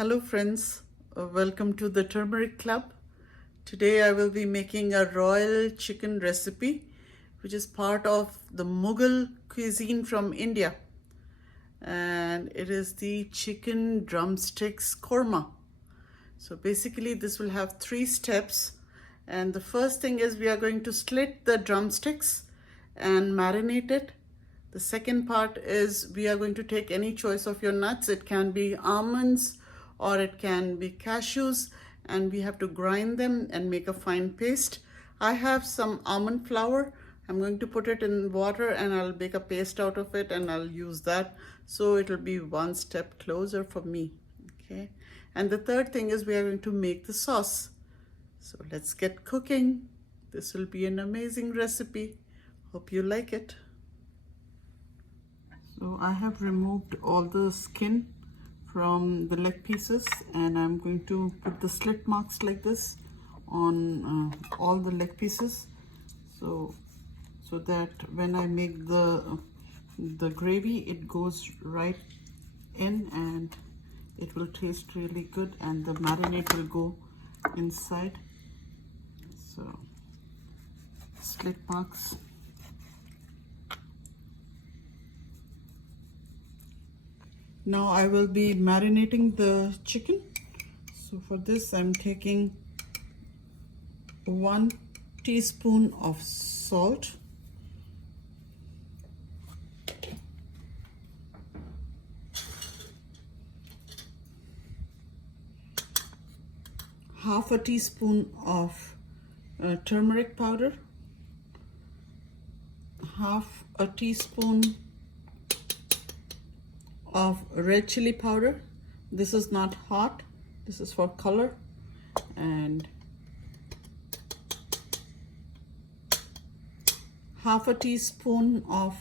Hello friends, welcome to the Turmeric Club. Today I will be making a royal chicken recipe which is part of the Mughal cuisine from India, and it is the chicken drumsticks korma. So basically this will have 3 steps, and the first thing is we are going to slit the drumsticks and marinate it. The second part is we are going to take any choice of your nuts. It can be almonds or it can be cashews, and we have to grind them and make a fine paste. I have some almond flour. I'm going to put it in water and I'll make a paste out of it and I'll use that. So it'll be one step closer for me. Okay. And the third thing is we are going to make the sauce. So let's get cooking. This will be an amazing recipe. Hope you like it. So I have removed all the skin from the leg pieces, and I'm going to put the slit marks like this on all the leg pieces, so that when I make the gravy, it goes right in and it will taste really good, and the marinade will go inside. So slit marks. Now I will be marinating the chicken. So for this I'm taking 1 teaspoon of salt, half a teaspoon of turmeric powder, half a teaspoon of red chili powder. This is not hot, this is for color. And half a teaspoon of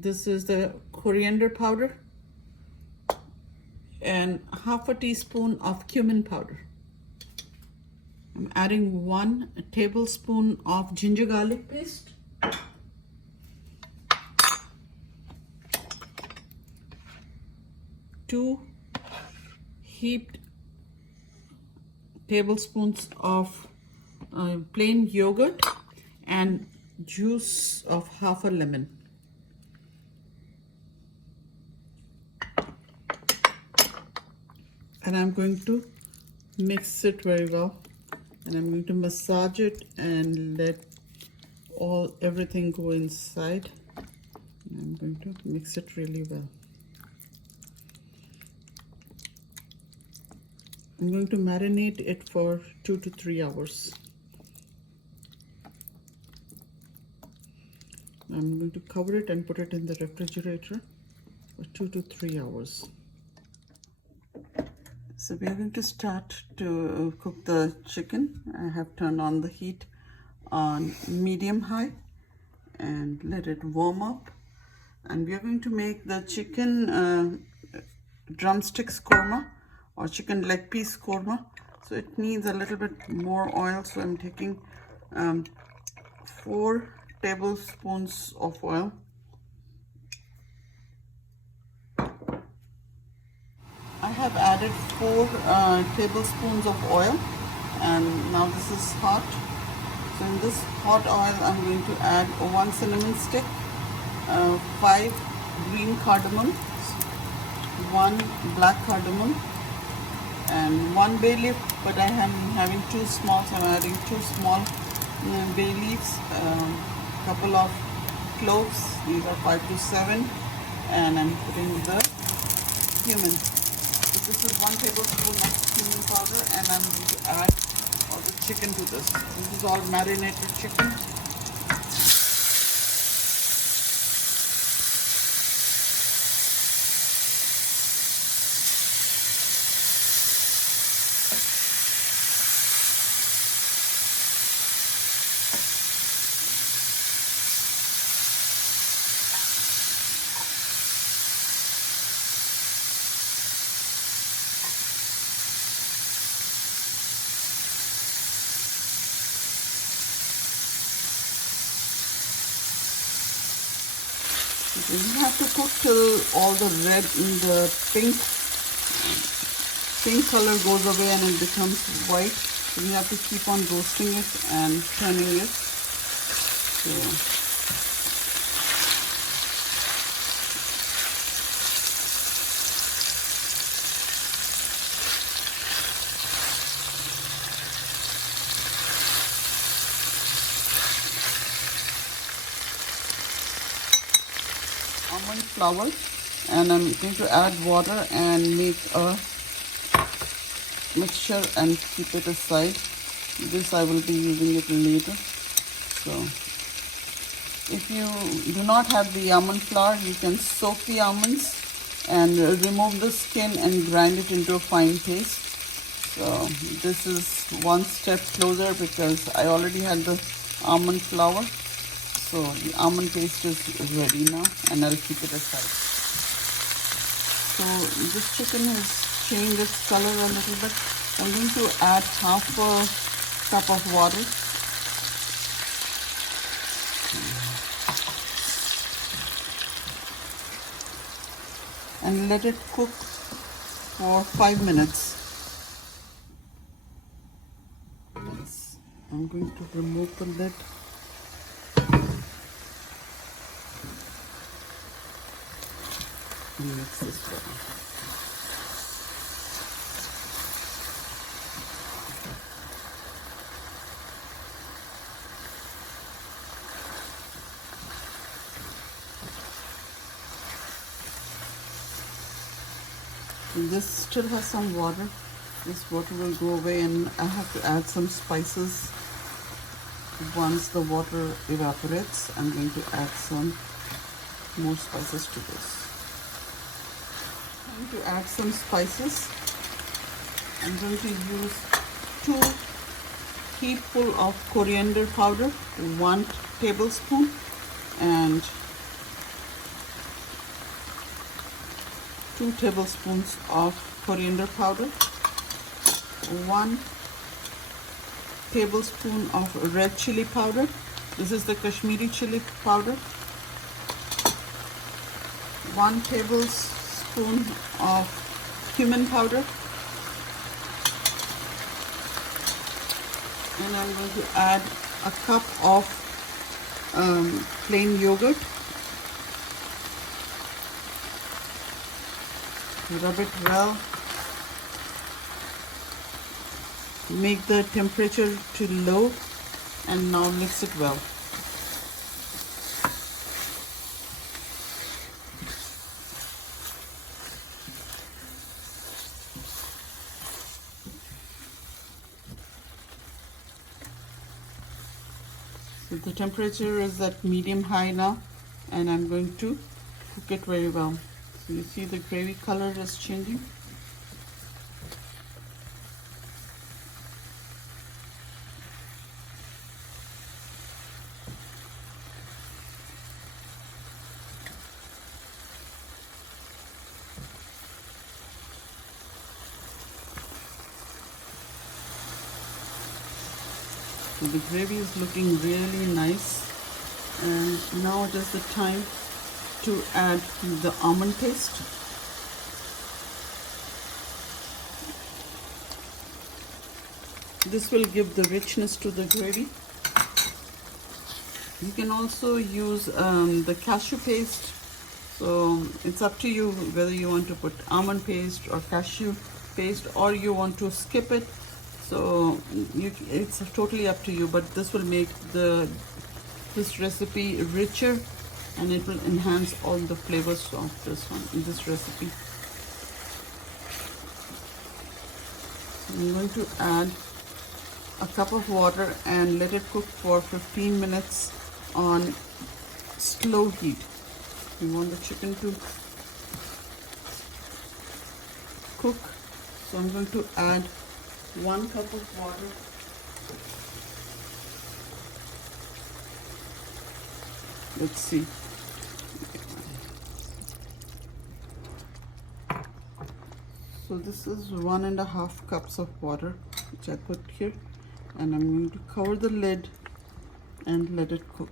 this is the coriander powder, and half a teaspoon of cumin powder. I'm adding 1 tablespoon of ginger garlic paste, 2 heaped tablespoons of plain yogurt, and juice of half a lemon. And I'm going to mix it very well, and I'm going to massage it and let everything go inside. And I'm going to mix it really well. I'm going to marinate it for 2 to 3 hours. I'm going to cover it and put it in the refrigerator for 2 to 3 hours. So we are going to start to cook the chicken. I have turned on the heat on medium high and let it warm up. And we are going to make the chicken drumsticks korma, or chicken leg piece korma. So it needs a little bit more oil, so I'm taking 4 tablespoons of oil. I have added 4 tablespoons of oil, and now this is hot. So in this hot oil I'm going to add 1 cinnamon stick, 5 green cardamom, 1 black cardamom, and 1 bay leaf, but I am having 2 small, so I'm adding 2 small bay leaves, couple of cloves, these are 5 to 7, and I'm putting the cumin. So this is 1 tablespoon of cumin powder, and I'm going to add all the chicken to this. This is all marinated chicken. You have to cook till all the red and the pink pink color goes away and it becomes white. So we have to keep on roasting it and turning it. So almond flour, and I'm going to add water and make a mixture and keep it aside. This I will be using it later. So if you do not have the almond flour, you can soak the almonds and remove the skin and grind it into a fine paste. So this is one step closer because I already had the almond flour. So the almond paste is ready now, and I'll keep it aside. So this chicken has changed its color a little bit. I'm going to add half a cup of water. And let it cook for 5 minutes. Yes. I'm going to remove the lid. Mix this well. This still has some water. This water will go away, and I have to add some spices. Once the water evaporates, I'm going to add some more spices to this. I'm going to add some spices. I'm going to use 2 teaspoons of coriander powder, 1 tablespoon, and 2 tablespoons of coriander powder, 1 tablespoon of red chili powder. This is the Kashmiri chili powder. 1 tablespoon of cumin powder. And I'm going to add a cup of plain yogurt. Rub it well. Make the temperature to low and now mix it well. So the temperature is at medium high now, and I'm going to cook it very well. So you see the gravy color is changing. So the gravy is looking really nice, and now it is the time to add the almond paste. This will give the richness to the gravy. You can also use the cashew paste. So it's up to you whether you want to put almond paste or cashew paste, or you want to skip it. So it's totally up to you, but this will make this recipe richer, and it will enhance all the flavors of this recipe. I'm going to add a cup of water and let it cook for 15 minutes on slow heat. We want the chicken to cook, so I'm going to add 1 cup of water. Let's see. So this is 1.5 cups of water which I put here, and I'm going to cover the lid and let it cook.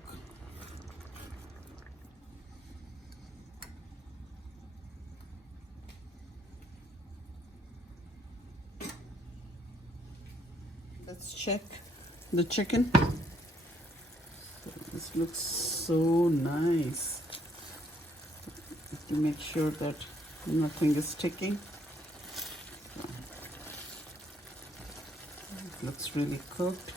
check the chicken. So this looks so nice. To make sure that nothing is sticking. So, it looks really cooked.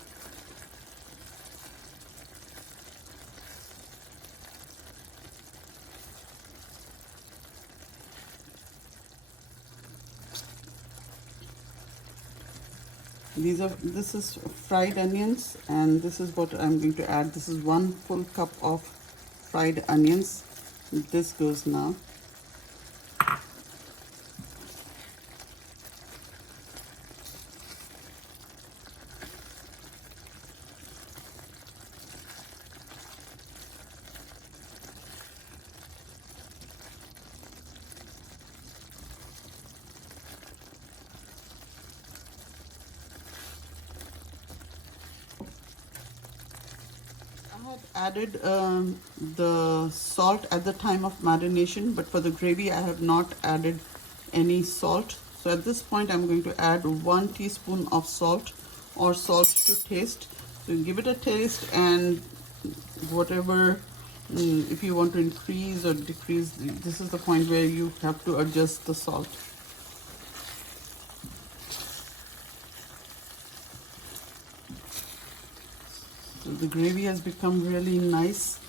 This is fried onions, and this is what I'm going to add. This is 1 full cup of fried onions. This goes now. I had added the salt at the time of marination, but for the gravy I have not added any salt. So at this point I'm going to add 1 teaspoon of salt, or salt to taste. So give it a taste, and whatever, if you want to increase or decrease, this is the point where you have to adjust the salt. So the gravy has become really nice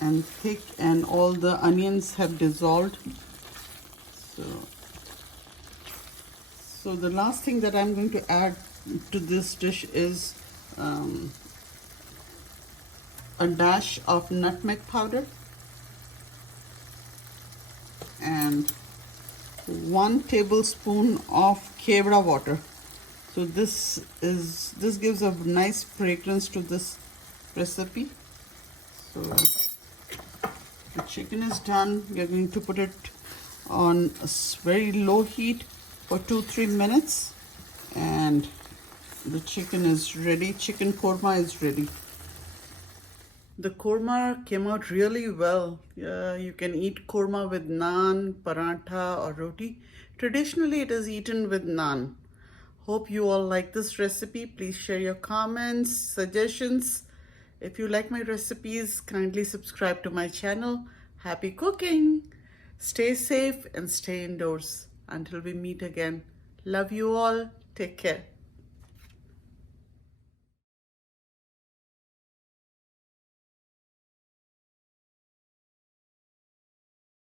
and thick, and all the onions have dissolved. So the last thing that I'm going to add to this dish is a dash of nutmeg powder and 1 tablespoon of kevra water. So this gives a nice fragrance to this recipe. So the chicken is done. We are going to put it on a very low heat for 2-3 minutes, and the chicken is ready. Chicken korma is ready. The korma came out really well. You can eat korma with naan, paratha or roti. Traditionally it is eaten with naan. Hope you all like this recipe. Please share your comments, suggestions. If you like my recipes, kindly subscribe to my channel. Happy cooking! Stay safe and stay indoors. Until we meet again. Love you all. Take care.